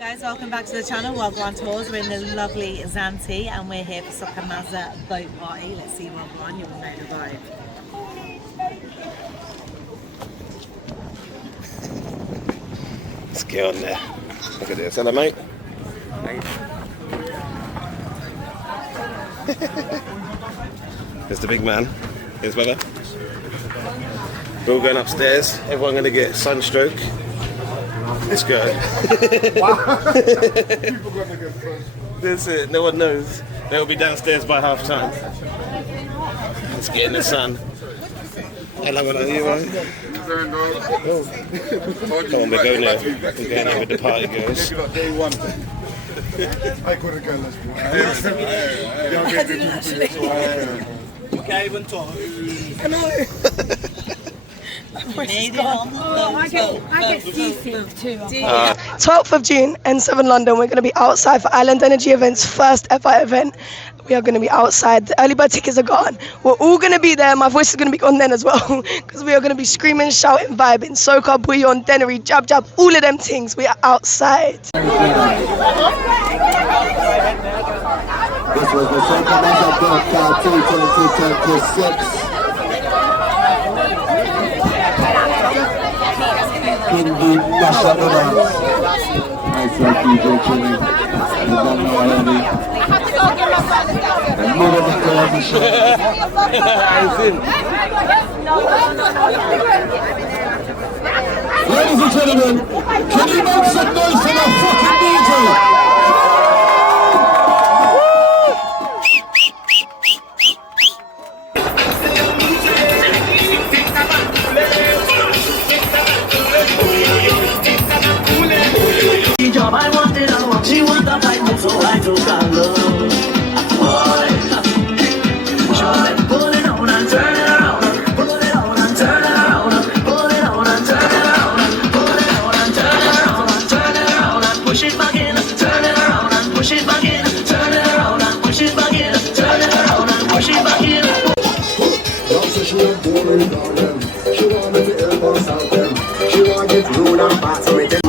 Guys, welcome back to the channel. Wagwan Tours. We're in the lovely Zante and we're here for Soca Mazza boat party. Let's see Wagwan, you'll know the vibe. Let's get on there. Look at this. Hello, mate. Here's the big man. Here's brother. We're all going upstairs. Everyone going to get sunstroke. Let's go. People gonna get first. That's it. No one knows. They'll be downstairs by half time. Let's get in the sun. How long are you, man? Come on, we're going there. We're going there with the party girls. Day one. I couldn't go, let's go. I didn't actually. Okay, even talk. I get seasick too. 12th of June, N7 London. We're going to be outside for Island Energy Event's first ever event. We are going to be outside. The early bird tickets are gone. We're all going to be there. My voice is going to be on then as well because we are going to be screaming, shouting, vibing. Soca, bouillon, denery, jab, jab, all of them things. We are outside. This was the Soca Mazza broadcast 2026. Hindi Masha Nuna. I said DJ Chili. You don't know already. And move over to the show. Ladies and gentlemen, can you make some noise for the fucking DJ? I wanted a walk, she want a fight, so I took a look. She was pull it on and turn it around, pull it on and turn it around, pull it on and turn it around, pull it on and turn it around, and turn it around and push it back in, turn it around and push it back in, turn it around and push it back in, turn it around and push it back in. Now so she was boring down them. She wanted to help us out them. She wanted to rule and pass with them.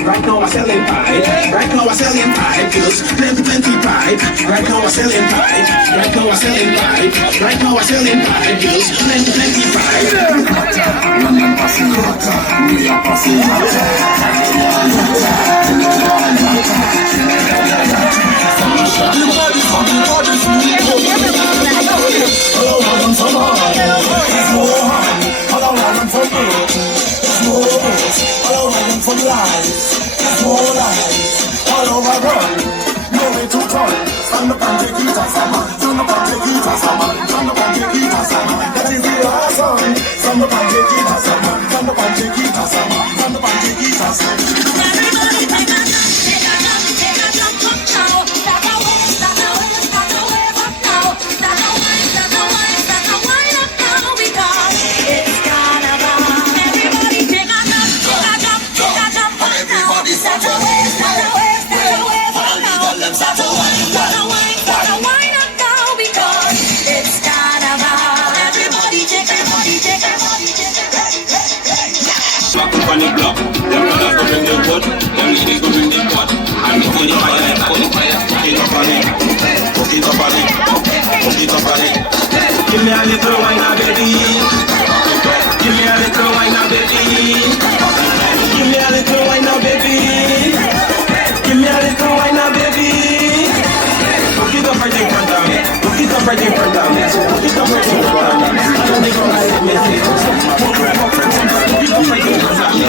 Right now I'm selling pie. Right now I'm selling pie. Just plenty pie. Right now I'm selling pie. Right now I'm selling pie. Right now I'm selling pie. Just plenty pie. For life, more life, all over run. No way to turn. Stand up and take it as a man. Stand up and take it as a man. Stand up and take it as a man. That is the awesome. Stand up and take it as a man. Stand up and take it as a man. Stand up and take it as a man. Everybody take a jump up now. Start a way, start a way, start a way up now. Start a way, start a way, start a way up now because it's Carnival. Everybody take a jump, take a jump, take a jump up now. Start a way, start a way, start a way up now. Start a way, start a way, start a way up now because it's Carnival. Everybody take a body, take a body, take a body. Back up on the block, them brothers go bring the wood, them ladies go bring the pot. I'm the funny fire, put it up on it, put it up on it, put it up on it. Give me a little wine now, baby. Give me a little wine now, baby. Give me a little wine now, baby. Give me a little wine now, baby. Put it up right in front of me. Put it up right in front of me. Put it up right in front of me. I don't think I'm like me. Put it up right in front of me.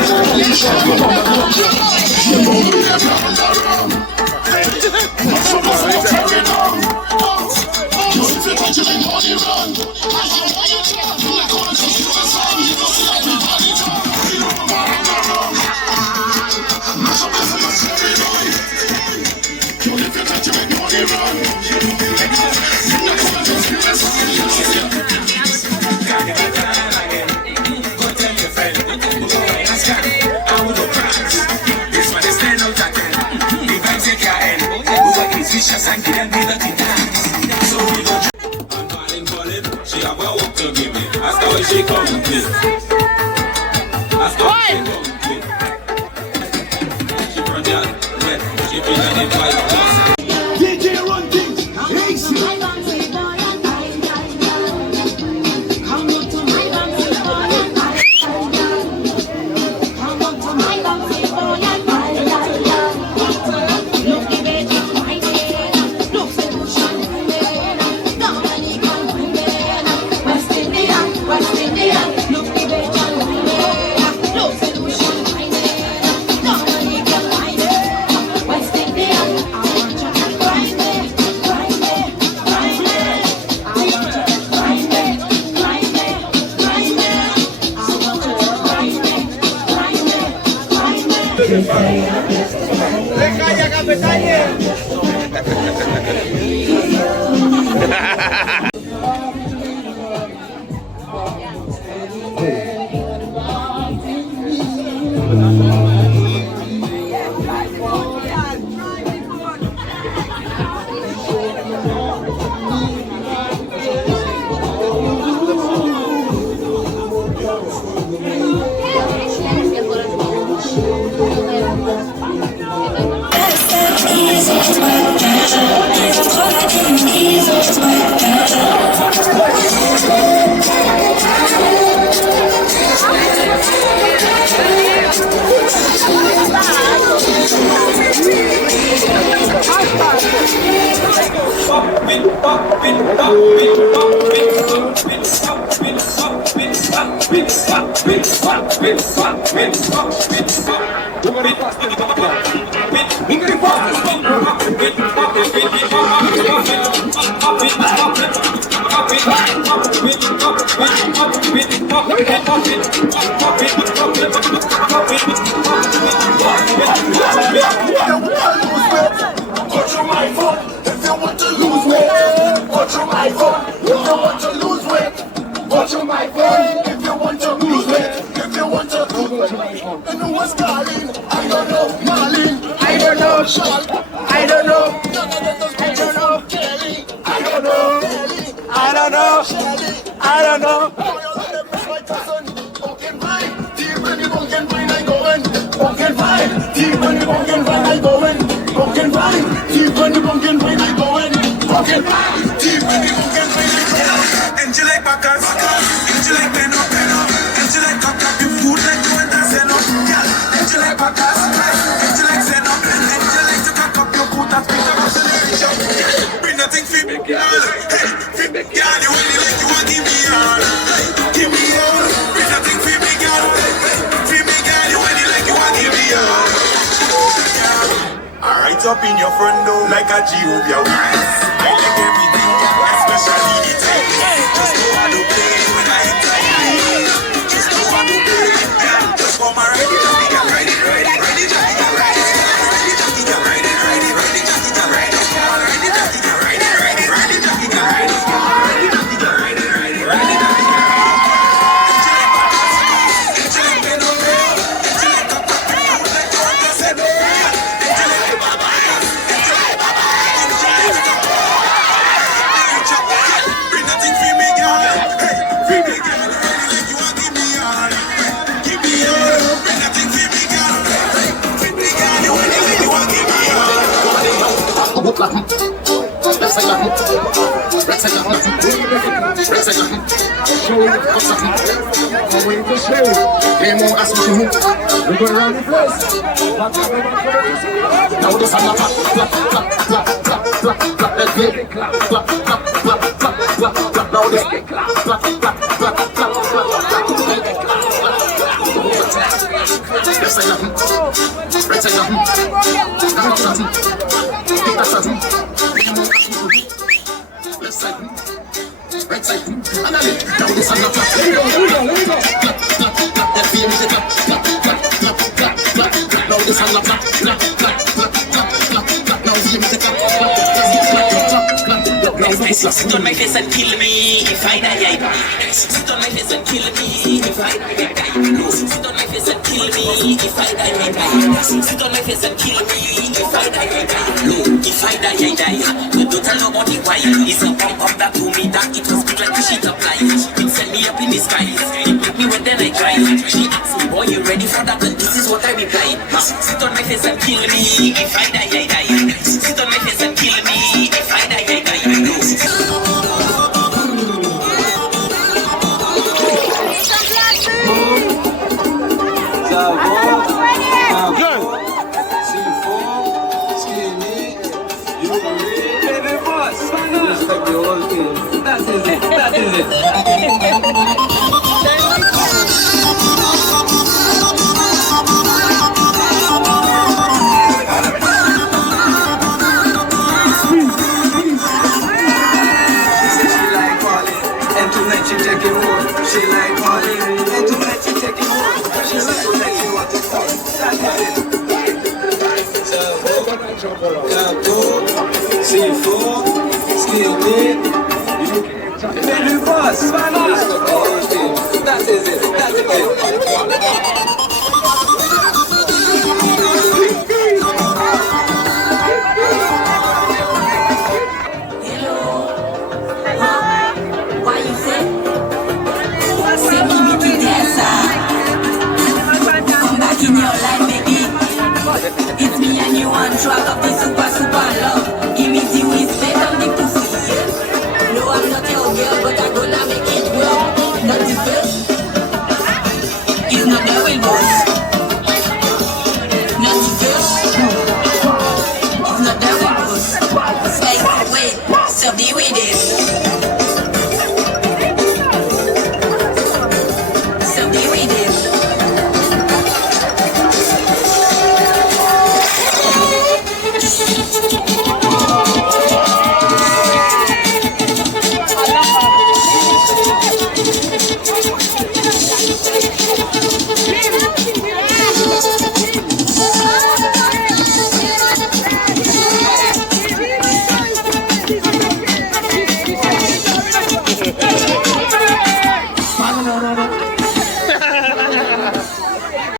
Just come quick. That's come quick. She run down, wet, she feel like they fight us. DJ run things, easy. Control my phone if you want to lose weight. Control my phone if you want to lose weight. Control my phone if you want to lose weight. If you want to lose weight. You know what's calling? I don't know, Marlene. I don't know, Sean. I don't know. I don't know, Kelly. I don't know. I don't know. I don't know. Pumpkin pie, deep in the pumpkin pie, I going. Pumpkin pie, deep in the pumpkin pie, I going. Pumpkin pie, deep in the pumpkin pie, I going. Pumpkin pie, deep in the pumpkin pie, I going. Angel like Bacchus, angel like Penno, angel like cock up your food like you and that's enough. Yeah, angel like Bacchus, angel like Zeno, angel like to cock up your food that's been a consolation. Bring nothing for me, girl. Hey, for me, girl, you really like you want give me all. Give me all. Bring nothing for me, girl. For me, girl, you really like you want give me all. Alright up in your front door like a Jehovah Witness. I like everything, especially the tape. Just know how to play when I enter the game. Just know how to play. Just for my ready, Jockey got ready, ready, Jockey got ready, ready, Jockey got ready, ready, Jockey got ready, ready, Jockey got ready, ready, Jockey got ready, ready, Jockey got ready, ready, Jockey got ready. We go around the place. Now this on the clap, clap, clap, clap, clap, clap, clap, let's get it. Clap, clap, clap, clap, clap, clap, clap. Now this clap, clap, clap, clap, clap, clap, clap, clap. Left side nothing, right side nothing, nothing, think that's nothing. Left side, right side, and I live. Now this on the clap. Here we go. Clap, clap, clap, that feel the clap, clap, clap, clap, clap, clap, clap. Now this on the clap, clap, clap, clap, clap, clap, clap. Now feel the clap, clap, clap, clap, clap, clap. Sit on my face and kill me if I die. Sit on my face and kill me if I die. Sit on my face and kill me. If I die, I die. Sit on my face and kill me. If I die, I die. No, if I die, I die. No, don't tell nobody why. It's a pump up that told me that it was good like a sheet of light. It sent me up in the sky. It make me wet, then I cry. She asked me, boy, you ready for that? And this is what I replied. Sit on my face and kill me. If I die, I die. Sit on my face and kill me. If I die, I die. That is it. That is it. She taking more. She like party, and tonight she taking more. She like tonight she want to fuck. That is it. C4, skinny. Baby boss, that is it. That is it.